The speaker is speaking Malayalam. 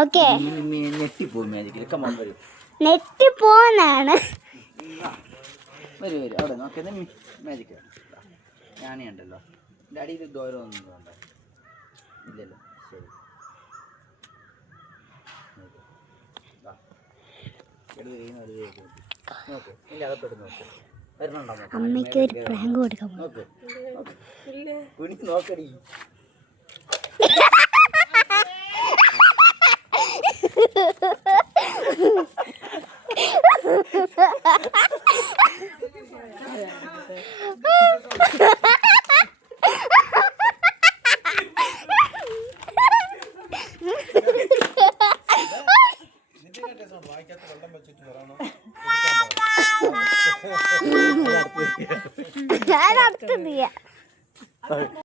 ഓക്കെ ഞെട്ടിപ്പോയി മാജിക്കിൽ. കമോൺ വരൂ. നെറ്റ് പോന്നാണ്. വരൂ വരൂ അവിടെ നോക്കിയത് മാജിക്ക്. ഞാനേ ഉണ്ടല്ലോ എൻ്റെ അടിയിൽ ദൂരമൊന്നും വേണ്ട. ഇല്ലല്ലോ. ശരി നോക്ക്. ഇല്ല അകത്തോട്ട് നോക്ക്. വരണുണ്ടോ? അമ്മയ്ക്ക് ഒരു പ്രാങ്ക് കൊടുക്കാം. നോക്ക് കുനിച്ച് നോക്കടി. ഞാൻ അടുത്ത്